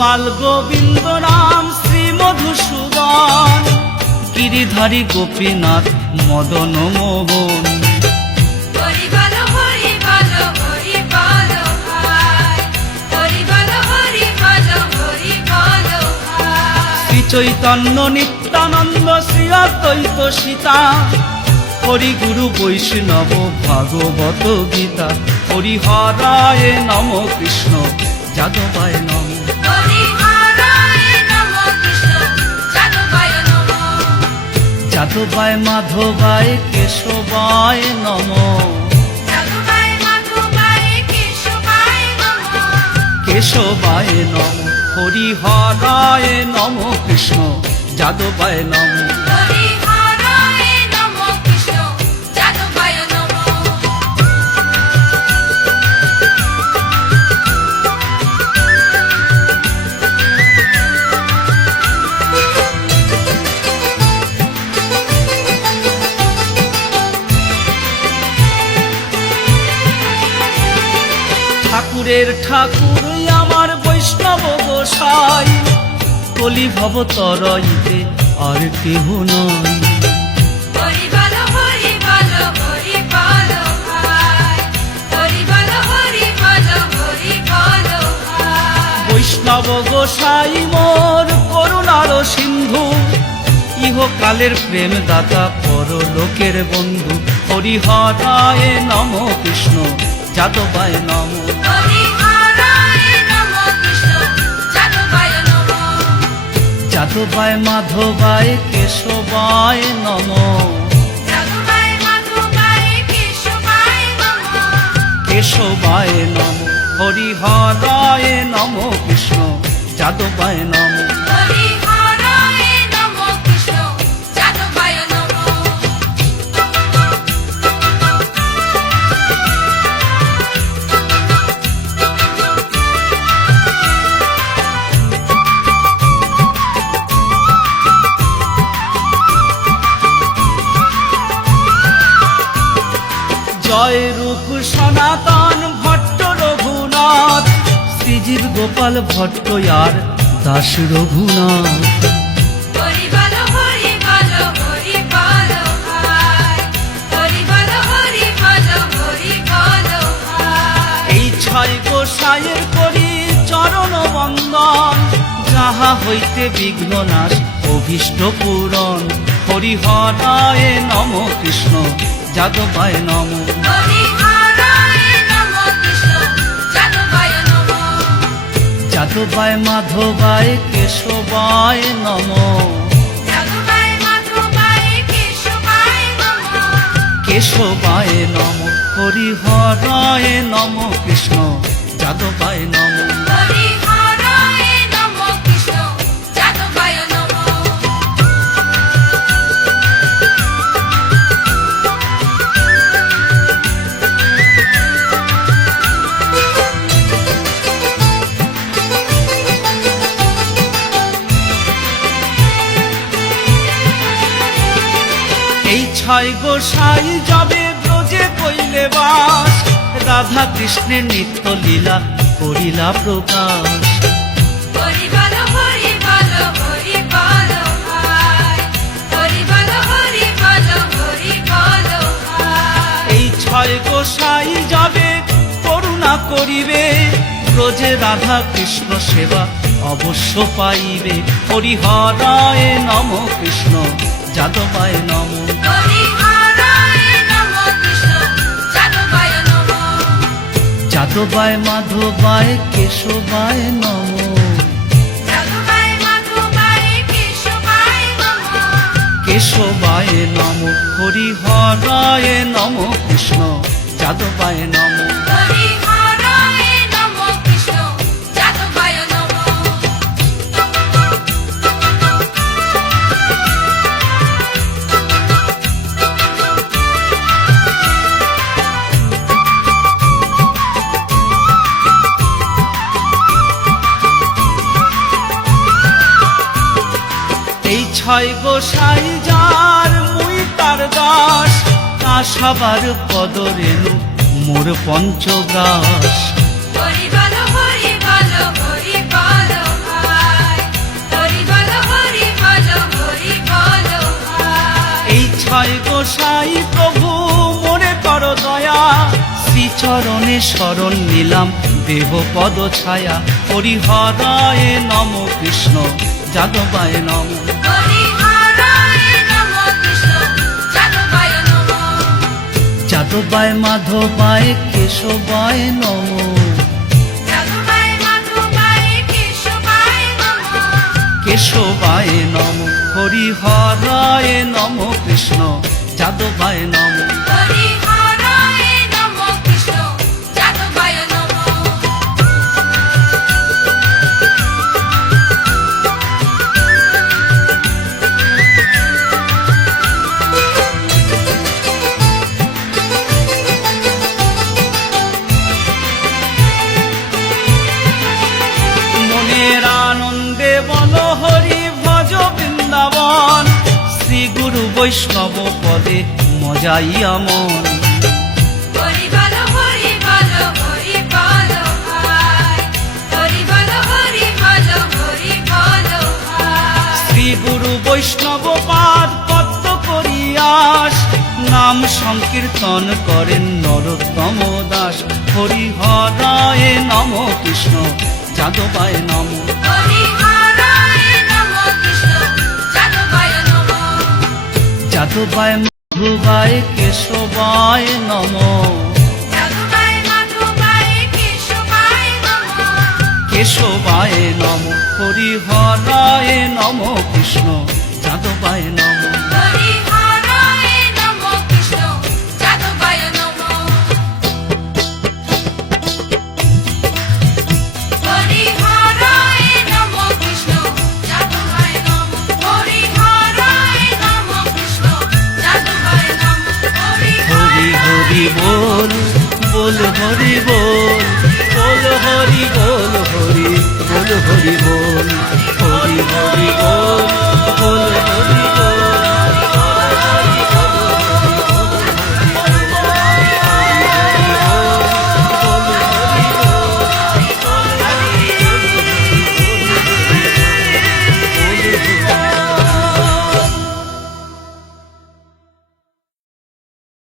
গোপাল গোবিন্দ রাম শ্রী মধুসূদন, গিরিধারী গোপীনাথ মদন মোহন। শ্রী চৈতন্য নিত্যানন্দ শ্রী অদ্বৈত সীতা, হরি গুরু বৈষ্ণব ভাগবত গীতা। হরিহরায় নম কৃষ্ণ যাদবায় নম, যাদবায় মাধবায় কেশবায় নম, কেশবায় নম। হরিহরায় নম কৃষ্ণ যাদবায় নম। ঠাকুরের ঠাকুর আমার বৈষ্ণব গোসাই, কলি ভব তরইতে আর কেহ নয়। বৈষ্ণব গোসাই মোর করুণার সিন্ধু, ইহকালের প্রেম দাতা পরলোকের বন্ধু। হরিহরায় নম কৃষ্ণ যাদবায় নম, যাদবায় মাধবায় কেশবায় নম, কেশবায় নম। হরিহরায় নম কৃষ্ণ যাদবায় নম। জয় রূপ সনাতন ভট্ট রঘুনাথ, শ্রীজীব গোপাল ভট্ট আর দাস রঘুনাথ। এই ছয় গোসাইয়ের করি চরণ বন্দন, যাহা হইতে বিঘ্ন নাশ অভীষ্ট পূরণ। হরিহরায় নম কৃষ্ণ যাদবায় নম, যাদবায় মাধবায় কেশবায় নম, কেশবায় নম। হরিহরায় নম কৃষ্ণ যাদবায় নম। এই ছয় গোসাই যাবে ব্রজে কইলে বাস, রাধা কৃষ্ণের নিত্য লীলা করিলা প্রকাশ। এই ছয় গোসাই যাবে করুণা করিবে, ব্রজে রাধা কৃষ্ণ সেবা অবশ্য পাইবে। হরিহরায় নম কৃষ্ণ যাদবায় নম, যাদবায় মাধবায় কেশবায় নম, কেশবায় নম। হরিহরায় নম কৃষ্ণ যাদবায় নম। এই ছয় গোসাই যার মুই তার দাস, কাশাবার পদরেণু মোর পঞ্চগ্রাস। হরি বল হরি বল হরি বল। শরণ নিলাম দেহ পদ ছায়া হরিহরায় নম কৃষ্ণ যাদবায় নম যাদবায় মাধবায় কেশবায় নম কেশবায় নম হরিহরায় নম কৃষ্ণ যাদবায় নম মনের আনন্দে বল হরি ভজ বৃন্দাবন শ্রী গুরু বৈষ্ণব পদে মজাইয়া মন শ্রী গুরু বৈষ্ণব পাদ পদ্ম করিয়াস নাম সংকীর্তন করেন নরোত্তম দাস হরিহরায় নম কৃষ্ণ যাদবায় নম যাদবায় মাধবায় কেশবায় নম কেশবায় নম হরিহরায় নম কৃষ্ণ যাদবায় নম হরি বল বল হরি বল বল হরি বল হরি বল হরি বল হরি হরি বল